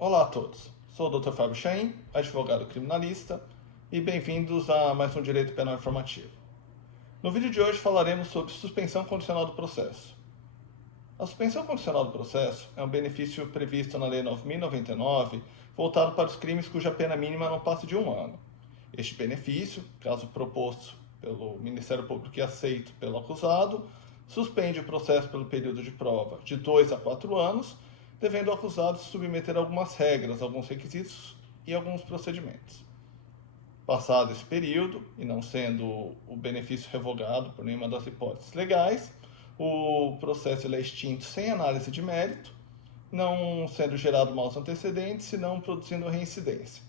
Olá a todos, sou o Dr. Fábio Chaim, advogado criminalista, e bem-vindos a mais um Direito Penal Informativo. No vídeo de hoje falaremos sobre suspensão condicional do processo. A suspensão condicional do processo é um benefício previsto na Lei 9.099, voltado para os crimes cuja pena mínima não passe de 1 ano. Este benefício, caso proposto pelo Ministério Público e aceito pelo acusado, suspende o processo pelo período de prova de 2 a 4 anos, devendo o acusado se submeter a algumas regras, alguns requisitos e alguns procedimentos. Passado esse período, e não sendo o benefício revogado por nenhuma das hipóteses legais, o processo é extinto sem análise de mérito, não sendo gerado maus antecedentes e não produzindo reincidência.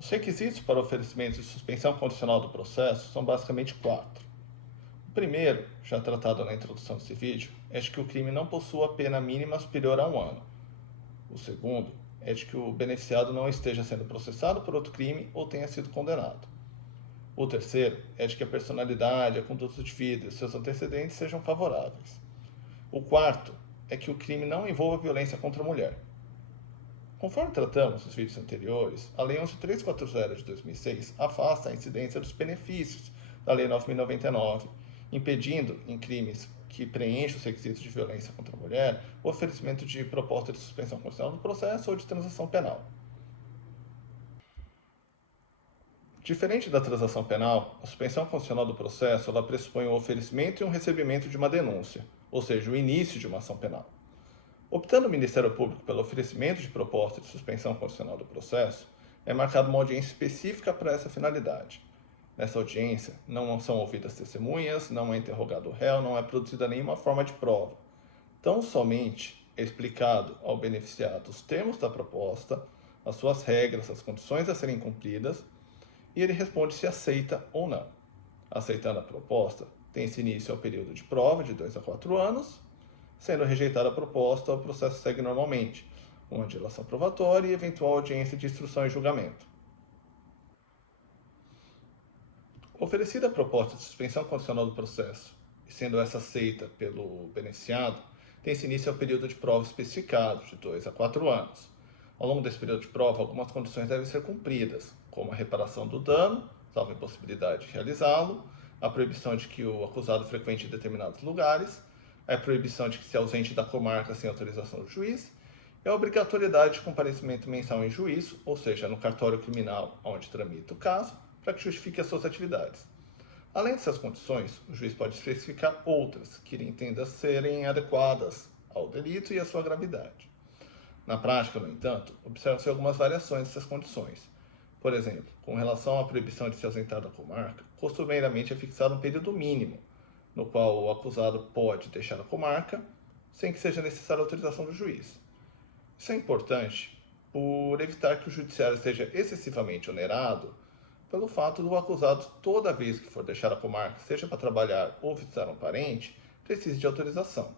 Os requisitos para oferecimento de suspensão condicional do processo são basicamente 4. O primeiro, já tratado na introdução desse vídeo, é de que o crime não possua pena mínima superior a 1 ano. O segundo é de que o beneficiado não esteja sendo processado por outro crime ou tenha sido condenado. O terceiro é de que a personalidade, a conduta de vida e seus antecedentes sejam favoráveis. O quarto é que o crime não envolva violência contra a mulher. Conforme tratamos nos vídeos anteriores, a Lei 11.340 de 2006 afasta a incidência dos benefícios da Lei 9.099, impedindo, em crimes que preenchem os requisitos de violência contra a mulher, o oferecimento de proposta de suspensão condicional do processo ou de transação penal. Diferente da transação penal, a suspensão condicional do processo ela pressupõe o oferecimento e um recebimento de uma denúncia, ou seja, o início de uma ação penal. Optando o Ministério Público pelo oferecimento de proposta de suspensão condicional do processo, é marcada uma audiência específica para essa finalidade. Nessa audiência, não são ouvidas testemunhas, não é interrogado o réu, não é produzida nenhuma forma de prova. Tão somente é explicado ao beneficiado os termos da proposta, as suas regras, as condições a serem cumpridas, e ele responde se aceita ou não. Aceitando a proposta, tem-se início ao período de prova de 2 a 4 anos. Sendo rejeitada a proposta, o processo segue normalmente, com a dilação probatória e eventual audiência de instrução e julgamento. Oferecida a proposta de suspensão condicional do processo, e sendo essa aceita pelo beneficiado, tem-se início ao período de prova especificado, de 2 a 4 anos. Ao longo desse período de prova, algumas condições devem ser cumpridas, como a reparação do dano, salvo impossibilidade de realizá-lo, a proibição de que o acusado frequente determinados lugares, a proibição de que se ausente da comarca sem autorização do juiz, e a obrigatoriedade de comparecimento mensal em juízo, ou seja, no cartório criminal onde tramita o caso, para que justifique as suas atividades. Além dessas condições, o juiz pode especificar outras que ele entenda serem adequadas ao delito e à sua gravidade. Na prática, no entanto, observam-se algumas variações dessas condições. Por exemplo, com relação à proibição de se ausentar da comarca, costumeiramente é fixado um período mínimo, no qual o acusado pode deixar a comarca sem que seja necessária a autorização do juiz. Isso é importante por evitar que o judiciário seja excessivamente onerado pelo fato do acusado, toda vez que for deixar a comarca, seja para trabalhar ou visitar um parente, precise de autorização.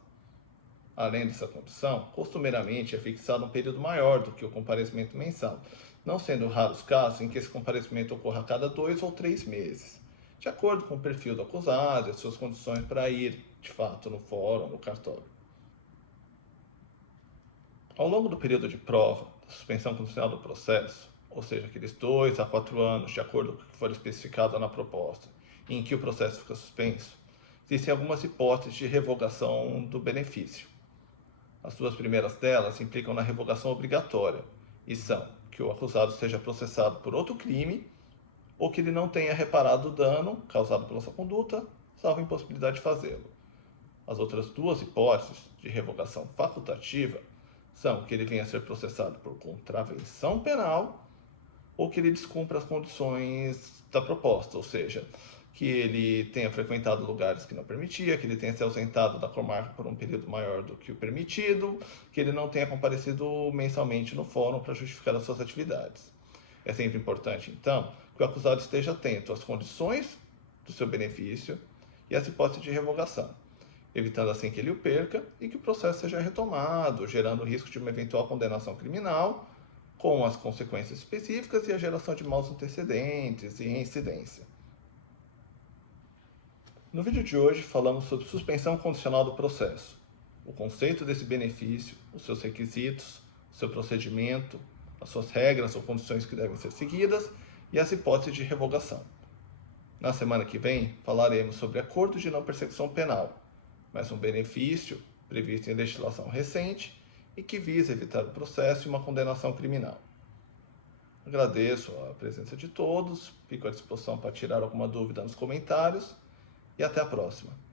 Além dessa condição, costumeiramente é fixado um período maior do que o comparecimento mensal, não sendo raros casos em que esse comparecimento ocorra a cada 2 ou 3 meses, de acordo com o perfil do acusado e as suas condições para ir, de fato, no fórum ou no cartório. Ao longo do período de prova, da suspensão condicional do processo, ou seja, aqueles 2 a 4 anos, de acordo com o que for especificado na proposta, em que o processo fica suspenso, existem algumas hipóteses de revogação do benefício. As duas primeiras delas implicam na revogação obrigatória, e são que o acusado seja processado por outro crime ou que ele não tenha reparado o dano causado pela sua conduta, salvo impossibilidade de fazê-lo. As outras duas hipóteses de revogação facultativa são que ele venha a ser processado por contravenção penal ou que ele descumpra as condições da proposta, ou seja, que ele tenha frequentado lugares que não permitia, que ele tenha se ausentado da comarca por um período maior do que o permitido, que ele não tenha comparecido mensalmente no fórum para justificar as suas atividades. É sempre importante, então, que o acusado esteja atento às condições do seu benefício e às hipóteses de revogação, evitando assim que ele o perca e que o processo seja retomado, gerando o risco de uma eventual condenação criminal, com as consequências específicas e a geração de maus antecedentes e reincidência. No vídeo de hoje falamos sobre suspensão condicional do processo. o conceito desse benefício, os seus requisitos, o seu procedimento, as suas regras ou condições que devem ser seguidas e as hipóteses de revogação. Na semana que vem, falaremos sobre acordo de não persecução penal, mais um benefício previsto em legislação recente e que visa evitar o processo e uma condenação criminal. Agradeço a presença de todos, fico à disposição para tirar alguma dúvida nos comentários e até a próxima.